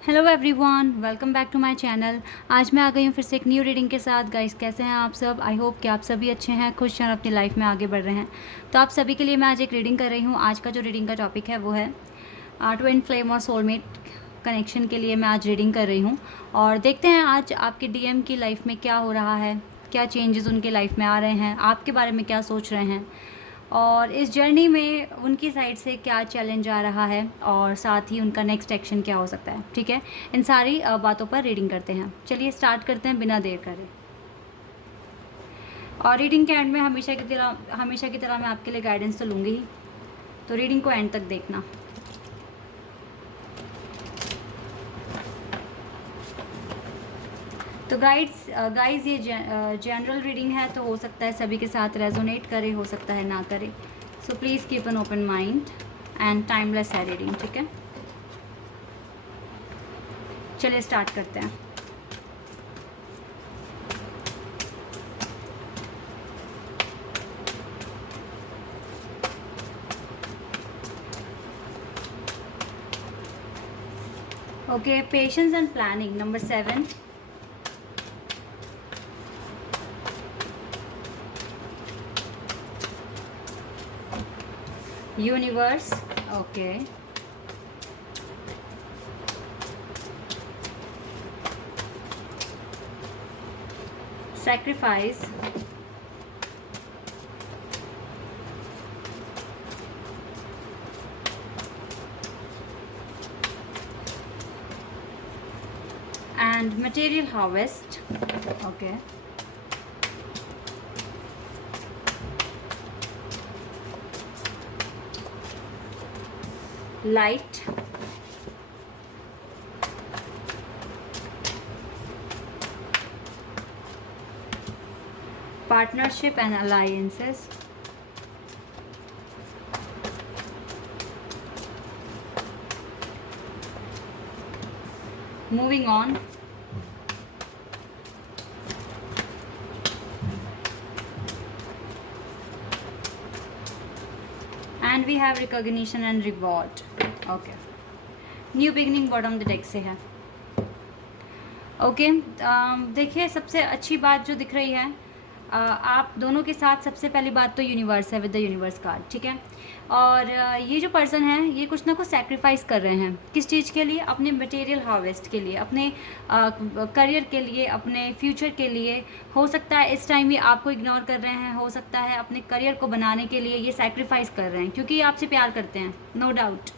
Hello everyone, welcome back to my channel. आज मैं आ गई हूँ फिर से एक न्यू रीडिंग के साथ। गाइस, कैसे हैं आप सब? आई होप कि आप सभी अच्छे हैं, खुश हैं और अपनी लाइफ में आगे बढ़ रहे हैं। तो आप सभी के लिए मैं आज एक रीडिंग कर रही हूँ। आज का जो रीडिंग का टॉपिक है वो है ट्विन फ्लेम और सोलमेट कनेक्शन के लिए मैं आज रीडिंग कर रही हूँ। और देखते हैं आज आपके डीएम की लाइफ में क्या हो रहा है, क्या चेंजेस उनके लाइफ में आ रहे हैं, आपके बारे में क्या सोच रहे हैं और इस जर्नी में उनकी साइड से क्या चैलेंज आ रहा है और साथ ही उनका नेक्स्ट एक्शन क्या हो सकता है। ठीक है, इन सारी बातों पर रीडिंग करते हैं। चलिए स्टार्ट करते हैं बिना देर करे। और रीडिंग के एंड में हमेशा की तरह मैं आपके लिए गाइडेंस तो लूँगी ही, तो रीडिंग को एंड तक देखना। तो गाइस ये जनरल रीडिंग है, तो हो सकता है सभी के साथ रेजोनेट करे, हो सकता है ना करे। So please keep an open mind and timeless है रीडिंग। ठीक है, चलिए स्टार्ट करते हैं। Okay, patience and planning number 7। Universe, okay. sacrifice, and material harvest, okay. Light, partnership and alliances, moving on, and we have recognition and reward, okay. New beginning bottom the deck से है, okay. देखिए, सबसे अच्छी बात जो दिख रही है आप दोनों के साथ, सबसे पहली बात तो यूनिवर्स है विद द यूनिवर्स कार्ड। ठीक है, और ये जो पर्सन है ये कुछ ना कुछ सेक्रीफाइस कर रहे हैं। किस चीज़ के लिए? अपने मटेरियल हार्वेस्ट के लिए, अपने करियर के लिए, अपने फ्यूचर के लिए। हो सकता है इस टाइम ये आपको इग्नोर कर रहे हैं, हो सकता है अपने करियर को बनाने के लिए ये सेक्रीफाइस कर रहे हैं, क्योंकि ये आपसे प्यार करते हैं, नो डाउट।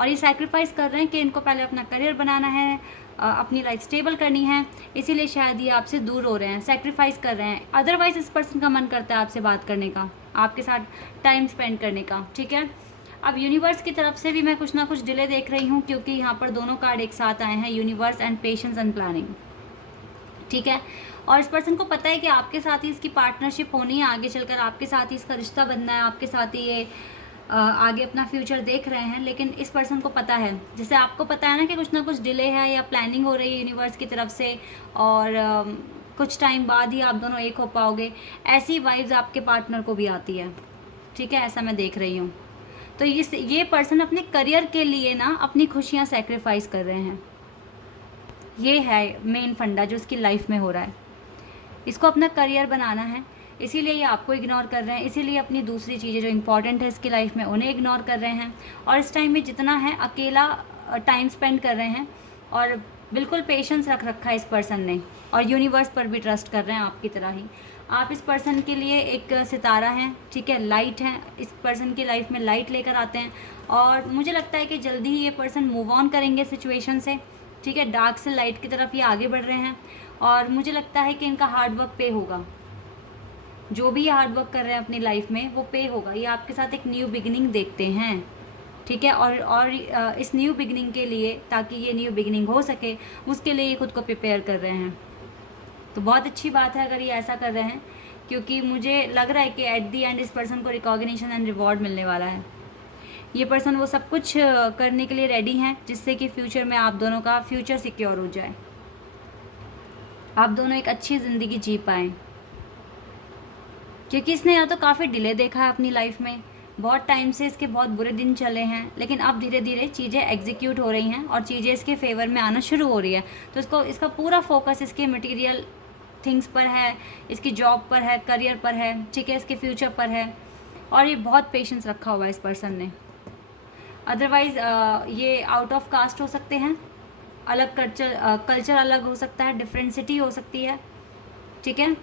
और ये सैक्रिफाइस कर रहे हैं कि इनको पहले अपना करियर बनाना है, अपनी लाइफ स्टेबल करनी है, इसीलिए शायद ये आपसे दूर हो रहे हैं, सैक्रिफाइस कर रहे हैं। अदरवाइज़ इस पर्सन का मन करता है आपसे बात करने का, आपके साथ टाइम स्पेंड करने का। ठीक है, अब यूनिवर्स की तरफ से भी मैं कुछ ना कुछ डिले देख रही हूँ, क्योंकि यहाँ पर दोनों कार्ड एक साथ आए हैं, universe and patience and planning. ठीक है, और इस पर्सन को पता है कि आपके साथ ही इसकी पार्टनरशिप होनी है, आगे चलकर आपके साथ ही इसका रिश्ता बनना है, आपके साथ ही ये आगे अपना फ्यूचर देख रहे हैं। लेकिन इस पर्सन को पता है, जैसे आपको पता है ना कि कुछ ना कुछ डिले है या प्लानिंग हो रही है यूनिवर्स की तरफ से, और कुछ टाइम बाद ही आप दोनों एक हो पाओगे, ऐसी वाइब्स आपके पार्टनर को भी आती है। ठीक है, ऐसा मैं देख रही हूँ। तो ये पर्सन अपने करियर के लिए ना अपनी खुशियाँ सेक्रीफाइस कर रहे हैं। ये है मेन फंडा जो इसकी लाइफ में हो रहा है। इसको अपना करियर बनाना है, इसीलिए ये आपको इग्नोर कर रहे हैं, इसीलिए अपनी दूसरी चीज़ें जो इंपॉर्टेंट है इसकी लाइफ में उन्हें इग्नोर कर रहे हैं, और इस टाइम में जितना है अकेला टाइम स्पेंड कर रहे हैं। और बिल्कुल पेशेंस रख रखा है इस पर्सन ने, और यूनिवर्स पर भी ट्रस्ट कर रहे हैं आपकी तरह ही। आप इस पर्सन के लिए एक सितारा हैं, ठीक है, लाइट हैं, इस पर्सन की लाइफ में लाइट लेकर आते हैं। और मुझे लगता है कि जल्दी ही ये पर्सन मूव ऑन करेंगे सिचुएशन से। ठीक है, डार्क से लाइट की तरफ ये आगे बढ़ रहे हैं, और मुझे लगता है कि इनका हार्डवर्क पे होगा। जो भी ये हार्डवर्क कर रहे हैं अपनी लाइफ में वो पे होगा। ये आपके साथ एक न्यू बिगिनिंग देखते हैं। ठीक है, और इस न्यू बिगिनिंग के लिए, ताकि ये न्यू बिगिनिंग हो सके, उसके लिए ये खुद को प्रिपेयर कर रहे हैं। तो बहुत अच्छी बात है अगर ये ऐसा कर रहे हैं, क्योंकि मुझे लग रहा है कि एट दी एंड इस पर्सन को रिकॉग्निशन एंड रिवॉर्ड मिलने वाला है। ये पर्सन वो सब कुछ करने के लिए रेडी हैं, जिससे कि फ्यूचर में आप दोनों का फ्यूचर सिक्योर हो जाए, आप दोनों एक अच्छी ज़िंदगी जी पाएँ। क्योंकि इसने या तो काफ़ी डिले देखा है अपनी लाइफ में, बहुत टाइम से इसके बहुत बुरे दिन चले हैं, लेकिन अब धीरे धीरे चीज़ें एग्जीक्यूट हो रही हैं और चीज़ें इसके फेवर में आना शुरू हो रही है। तो इसका पूरा फोकस इसके मटेरियल थिंग्स पर है, इसकी जॉब पर है, करियर पर है, ठीक है, इसके फ्यूचर पर है। और ये बहुत पेशेंस रखा हुआ है इस पर्सन ने। अदरवाइज़ ये आउट ऑफ कास्ट हो सकते हैं, अलग कल्चर अलग हो सकता है, डिफरेंसिटी हो सकती है, ठीक है।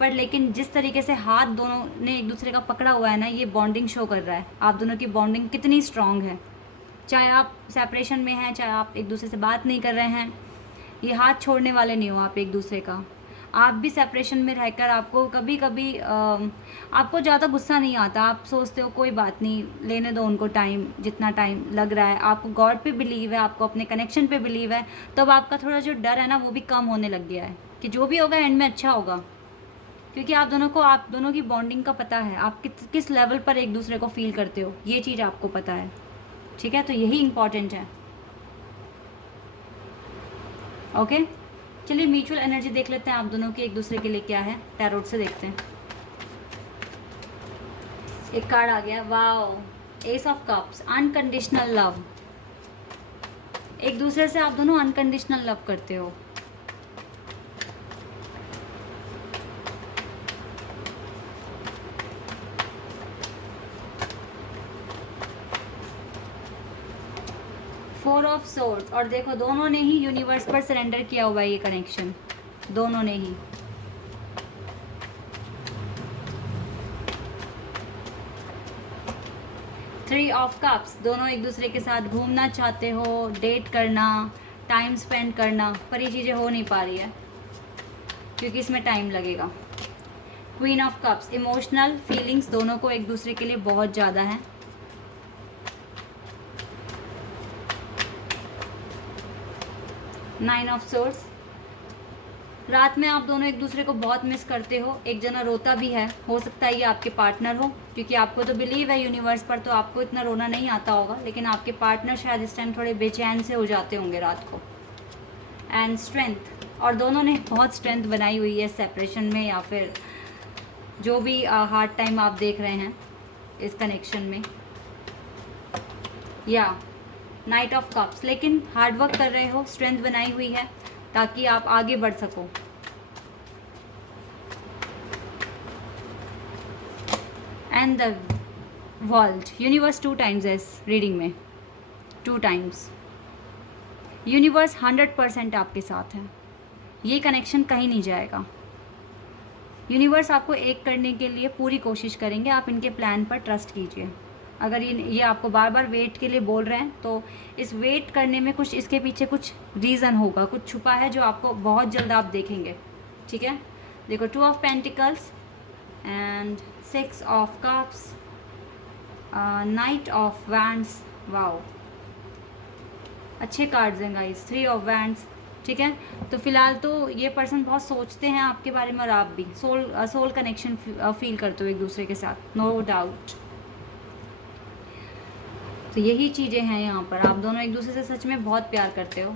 पर लेकिन जिस तरीके से हाथ दोनों ने एक दूसरे का पकड़ा हुआ है ना, ये बॉन्डिंग शो कर रहा है आप दोनों की बॉन्डिंग कितनी स्ट्रांग है। चाहे आप सेपरेशन में हैं, चाहे आप एक दूसरे से बात नहीं कर रहे हैं, ये हाथ छोड़ने वाले नहीं हो आप एक दूसरे का। आप भी सेपरेशन में रहकर आपको कभी कभी आपको ज़्यादा गुस्सा नहीं आता, आप सोचते हो कोई बात नहीं, लेने दो उनको टाइम, जितना टाइम लग रहा है। आपको गॉड पे बिलीव है, आपको अपने कनेक्शन पे बिलीव है, तो अब आपका थोड़ा जो डर है ना वो भी कम होने लग गया है कि जो भी होगा एंड में अच्छा होगा। क्योंकि आप दोनों की बॉन्डिंग का पता है, आप किस लेवल पर एक दूसरे को फील करते हो, ये चीज़ आपको पता है, ठीक है। तो यही इम्पॉर्टेंट है। ओके, चलिए म्यूचुअल एनर्जी देख लेते हैं आप दोनों की एक दूसरे के लिए क्या है। टैरोट से देखते हैं। एक कार्ड आ गया, wow, S of cups, unconditional love. एक दूसरे से आप दोनों अनकंडीशनल लव करते हो। फोर ऑफ सोर्ड्स, और देखो दोनों ने ही यूनिवर्स पर सरेंडर किया हुआ है ये कनेक्शन, दोनों ने ही। थ्री ऑफ कप्स, दोनों एक दूसरे के साथ घूमना चाहते हो, डेट करना, टाइम स्पेंड करना, पर ये चीज़ें हो नहीं पा रही है क्योंकि इसमें टाइम लगेगा। Queen of cups, emotional feelings दोनों को एक दूसरे के लिए बहुत ज़्यादा है। नाइन ऑफ सोर्ड्स, रात में आप दोनों एक दूसरे को बहुत मिस करते हो, एक जना रोता भी है, हो सकता है ये आपके पार्टनर हो, क्योंकि आपको तो बिलीव है यूनिवर्स पर, तो आपको इतना रोना नहीं आता होगा, लेकिन आपके पार्टनर शायद इस टाइम थोड़े बेचैन से हो जाते होंगे रात को। एंड स्ट्रेंथ, और दोनों ने बहुत स्ट्रेंथ बनाई हुई है सेपरेशन में, या फिर जो भी हार्ड टाइम आप देख रहे हैं इस कनेक्शन में, या नाइट ऑफ कप्स, लेकिन हार्ड वर्क कर रहे हो, स्ट्रेंथ बनाई हुई है ताकि आप आगे बढ़ सको। And the world, universe 2 times है इस रीडिंग में, 2 टाइम्स। यूनिवर्स 100% आपके साथ है, ये कनेक्शन कहीं नहीं जाएगा। यूनिवर्स आपको एक करने के लिए पूरी कोशिश करेंगे, आप इनके प्लान पर ट्रस्ट कीजिए। अगर ये आपको बार बार वेट के लिए बोल रहे हैं, तो इस वेट करने में कुछ इसके पीछे कुछ रीज़न होगा, कुछ छुपा है जो आपको बहुत जल्द आप देखेंगे, ठीक है। देखो 2 of pentacles and 6 of cups, night of wands, wow, अच्छे कार्ड्स हैं गाइस। 3 ऑफ वैंड्स, ठीक है। तो फिलहाल तो ये पर्सन बहुत सोचते हैं आपके बारे में, और आप भी सोल कनेक्शन फील करते हो एक दूसरे के साथ, नो डाउट। तो यही चीज़ें हैं यहाँ पर, आप दोनों एक दूसरे से सच में बहुत प्यार करते हो।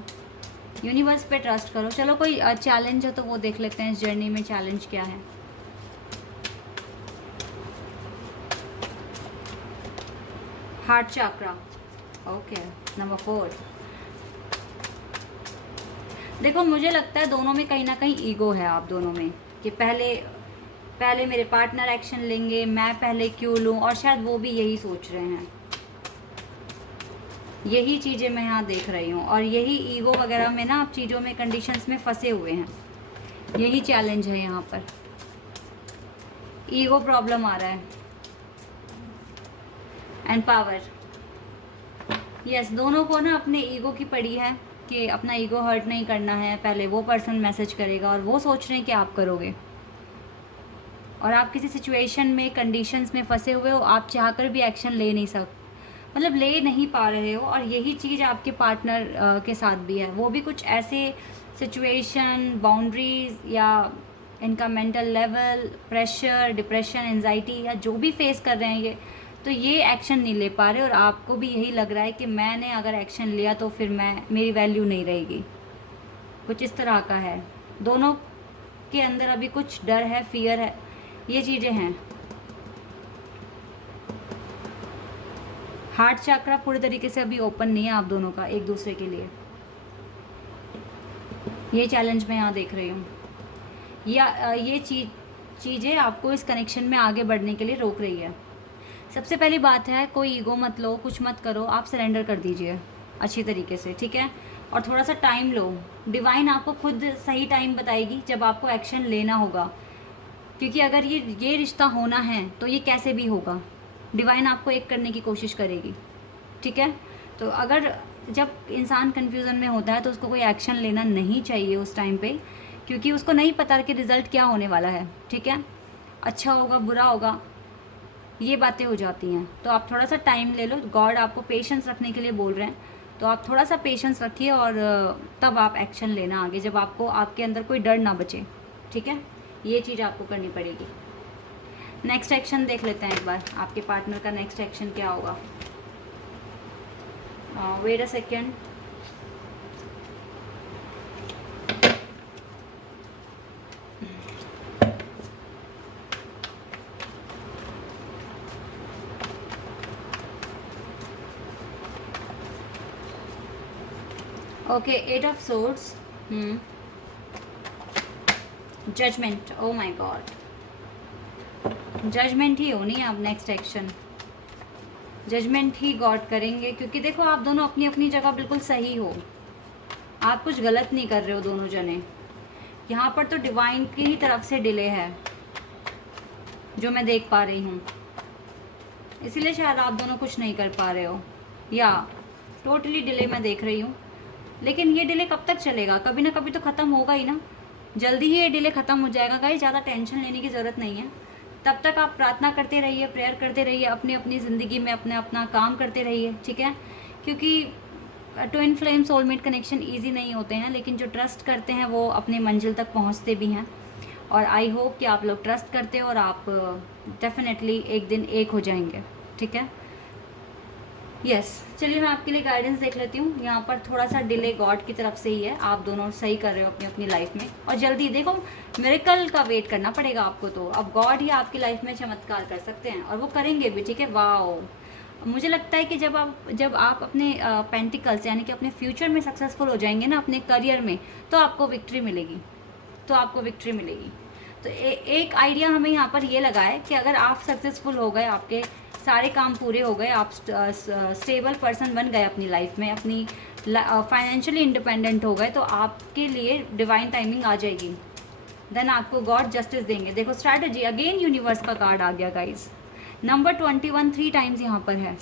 यूनिवर्स पे ट्रस्ट करो। चलो कोई चैलेंज है तो वो देख लेते हैं, इस जर्नी में चैलेंज क्या है। हार्ट चक्रा, ओके, नंबर 4। देखो मुझे लगता है दोनों में कहीं ना कहीं ईगो है आप दोनों में, कि पहले मेरे पार्टनर एक्शन लेंगे, मैं पहले क्यों लूँ, और शायद वो भी यही सोच रहे हैं। यही चीज़ें मैं यहाँ देख रही हूँ, और यही ईगो वगैरह में ना आप चीज़ों में, कंडीशंस में फंसे हुए हैं। यही चैलेंज है यहाँ पर, ईगो प्रॉब्लम आ रहा है। एंड पावर, यस, दोनों को ना अपने ईगो की पड़ी है कि अपना ईगो हर्ट नहीं करना है। पहले वो पर्सन मैसेज करेगा और वो सोच रहे हैं कि आप करोगे, और आप किसी सिचुएशन में, कंडीशंस में फंसे हुए हो, आप चाहकर भी एक्शन ले नहीं पा रहे हो। और यही चीज़ आपके पार्टनर के साथ भी है, वो भी कुछ ऐसे सिचुएशन, बाउंड्रीज, या इनका mental level, pressure, depression, anxiety, या जो भी फेस कर रहे हैं तो ये एक्शन नहीं ले पा रहे, और आपको भी यही लग रहा है कि मैंने अगर एक्शन लिया तो फिर मेरी वैल्यू नहीं रहेगी, कुछ इस तरह का है। दोनों के अंदर अभी कुछ डर है, फियर है, ये चीज़ें हैं। हार्ट चक्रा पूरी तरीके से अभी ओपन नहीं है आप दोनों का एक दूसरे के लिए। ये चैलेंज मैं यहाँ देख रही हूँ, या ये चीज़ें आपको इस कनेक्शन में आगे बढ़ने के लिए रोक रही है। सबसे पहली बात है, कोई ईगो मत लो, कुछ मत करो, आप सरेंडर कर दीजिए अच्छी तरीके से, ठीक है। और थोड़ा सा टाइम लो, डिवाइन आपको खुद सही टाइम बताएगी जब आपको एक्शन लेना होगा, क्योंकि अगर ये रिश्ता होना है तो ये कैसे भी होगा, डिवाइन आपको एक करने की कोशिश करेगी, ठीक है। तो अगर जब इंसान कन्फ्यूज़न में होता है तो उसको कोई एक्शन लेना नहीं चाहिए उस टाइम पे, क्योंकि उसको नहीं पता कि रिज़ल्ट क्या होने वाला है, ठीक है। अच्छा होगा बुरा होगा, ये बातें हो जाती हैं। तो आप थोड़ा सा टाइम ले लो, गॉड आपको पेशेंस रखने के लिए बोल रहे हैं, तो आप थोड़ा सा पेशेंस रखिए और तब आप एक्शन लेना आगे, जब आपको आपके अंदर कोई डर ना बचे, ठीक है। ये चीज़ आपको करनी पड़ेगी। नेक्स्ट एक्शन देख लेते हैं एक बार, आपके पार्टनर का नेक्स्ट एक्शन क्या होगा। Wait a second. Okay, 8 of swords, judgement, oh my god, judgement ही होनी है अब। नेक्स्ट एक्शन जजमेंट ही गॉड करेंगे, क्योंकि देखो आप दोनों अपनी अपनी जगह बिल्कुल सही हो, आप कुछ गलत नहीं कर रहे हो दोनों जने। यहाँ पर तो डिवाइन की ही तरफ से डिले है जो मैं देख पा रही हूँ, इसीलिए शायद आप दोनों कुछ नहीं कर पा रहे हो, या टोटली डिले मैं देख रही हूँ। लेकिन ये डिले कब तक चलेगा, कभी ना कभी तो ख़त्म होगा ही ना, जल्दी ही ये डिले ख़त्म हो जाएगा गाइस, ज़्यादा टेंशन लेने की ज़रूरत नहीं है। तब तक आप प्रार्थना करते रहिए, प्रेयर करते रहिए, अपनी अपनी ज़िंदगी में अपना काम करते रहिए, ठीक है। क्योंकि twin flame soulmate connection easy नहीं होते हैं, लेकिन जो ट्रस्ट करते हैं वो अपनी मंजिल तक पहुंचते भी हैं। और आई होप कि आप लोग ट्रस्ट करते हो और आप डेफिनेटली एक दिन एक हो जाएंगे, ठीक है। यस, चलिए मैं आपके लिए गाइडेंस देख लेती हूँ। यहाँ पर थोड़ा सा डिले गॉड की तरफ से ही है, आप दोनों सही कर रहे हो अपनी अपनी लाइफ में, और जल्दी देखो मिरेकल का वेट करना पड़ेगा आपको, तो अब गॉड ही आपकी लाइफ में चमत्कार कर सकते हैं और वो करेंगे भी, ठीक है। वाओ, मुझे लगता है कि जब आप अपने पेंटिकल्स यानी कि अपने फ्यूचर में सक्सेसफुल हो जाएंगे ना, अपने करियर में, तो आपको विक्ट्री मिलेगी, तो एक आइडिया हमें यहाँ पर ये लगा है कि अगर आप सक्सेसफुल हो गए, आपके सारे काम पूरे हो गए, आप स्टेबल पर्सन बन गए अपनी लाइफ में, अपनी फाइनेंशियली इंडिपेंडेंट हो गए, तो आपके लिए डिवाइन टाइमिंग आ जाएगी, देन आपको गॉड जस्टिस देंगे। देखो स्ट्रैटेजी, अगेन यूनिवर्स का कार्ड आ गया गाइस, नंबर 21 3 टाइम्स यहाँ पर है,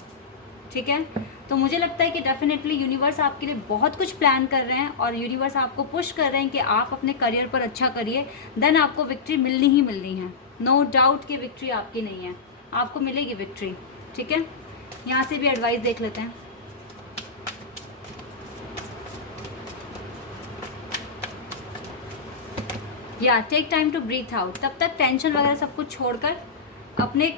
ठीक है। तो मुझे लगता है कि डेफिनेटली यूनिवर्स आपके लिए बहुत कुछ प्लान कर रहे हैं और यूनिवर्स आपको पुश कर रहे हैं कि आप अपने करियर पर अच्छा करिए, देन आपको विक्ट्री मिलनी ही मिलनी है। नो डाउट कि विक्ट्री आपकी नहीं है, आपको मिलेगी विक्ट्री, ठीक है। यहाँ से भी एडवाइस देख लेते हैं। या take time to breathe out, तब तक टेंशन वगैरह सब कुछ छोड़कर अपने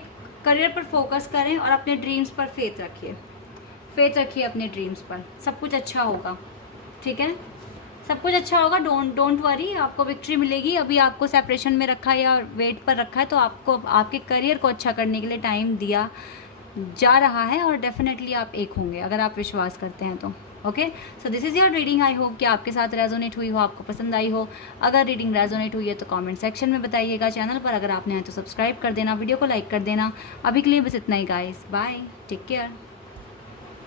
करियर पर फोकस करें और अपने ड्रीम्स पर फेथ रखिए अपने ड्रीम्स पर, सब कुछ अच्छा होगा, ठीक है। सब कुछ अच्छा होगा, डोंट वरी, आपको विक्ट्री मिलेगी। अभी आपको सेपरेशन में रखा है या वेट पर रखा है, तो आपको आपके करियर को अच्छा करने के लिए टाइम दिया जा रहा है और डेफिनेटली आप एक होंगे अगर आप विश्वास करते हैं तो। Okay, so this is your reading. I hope कि आपके साथ रेजोनेट हुई हो, आपको पसंद आई हो। अगर रीडिंग रेजोनेट हुई है तो कमेंट सेक्शन में बताइएगा। चैनल पर अगर आपने है तो सब्सक्राइब कर देना, वीडियो को लाइक कर देना। अभी के लिए बस इतना ही गाइस, बाय, टेक केयर।